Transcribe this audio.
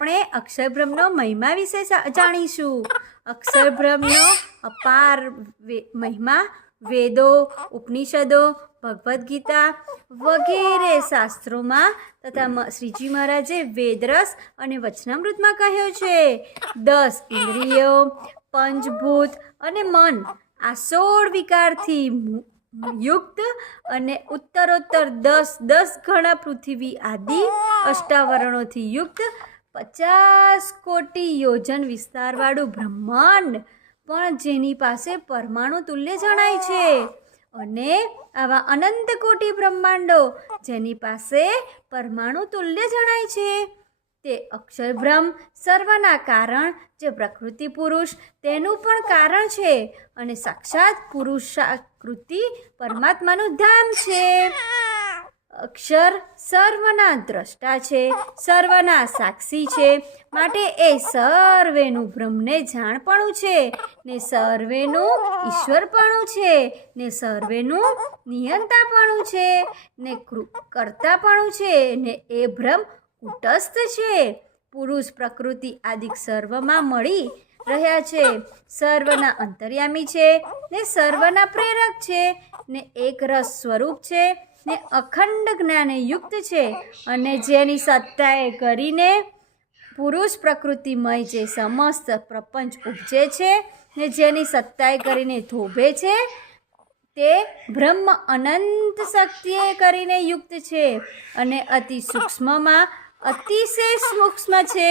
આપણે અક્ષરબ્રહ્મનો મહિમા વિશે જાણીશું। અક્ષરબ્રહ્મનો અપાર મહિમા વેદો, ઉપનિષદો, ભગવદ્ ગીતા વગેરે શાસ્ત્રોમાં તથા શ્રીજી મહારાજે વેદરસ અને વચનામૃતમાં કહ્યો છે। 10 ઇન્દ્રિયો, પંચભૂત અને મન આ 16 વિકારથી યુક્ત અને ઉત્તરોત્તર 10 ગણા પૃથ્વી આદિ અષ્ટાવરણોથી યુક્ત 50 કોટી યોજન વિસ્તારવાળું બ્રહ્માંડ પણ જેની પાસે પરમાણુ તુલ્ય જણાય છે। અને આવા અનંત કોટી બ્રહ્માંડો જેની પાસે પરમાણુ તુલ્ય જણાય છે તે અક્ષરબ્રહ્મ સર્વના કારણ જે પ્રકૃતિ પુરુષ તેનું પણ કારણ છે અને સાક્ષાત પુરુષાકૃતિ પરમાત્માનું ધામ છે। અક્ષર સર્વના દ્રષ્ટા છે, સર્વના સાક્ષી છે, માટે એ સર્વેનું બ્રહ્મને જાણપણું છે ને સર્વેનું ઈશ્વરપણું છે ને સર્વેનું નિયંતાપણું છે ને કર્તાપણું છે ને એ બ્રહ્મ કુટસ્થ છે। પુરુષ પ્રકૃતિ આદિક સર્વમાં મળી રહ્યા છે, સર્વના અંતર્યામી છે ને સર્વના પ્રેરક છે ને એક રસ સ્વરૂપ છે ને અખંડ જ્ઞાને યુક્ત છે અને જેની સત્તાએ કરીને પુરુષ પ્રકૃતિમય જે સમસ્ત પ્રપંચ ઉપજે છે ને જેની સત્તાએ કરીને થોભે છે તે બ્રહ્મ અનંત શક્તિએ કરીને યુક્ત છે અને અતિ સૂક્ષ્મમાં અતિશય સૂક્ષ્મ છે।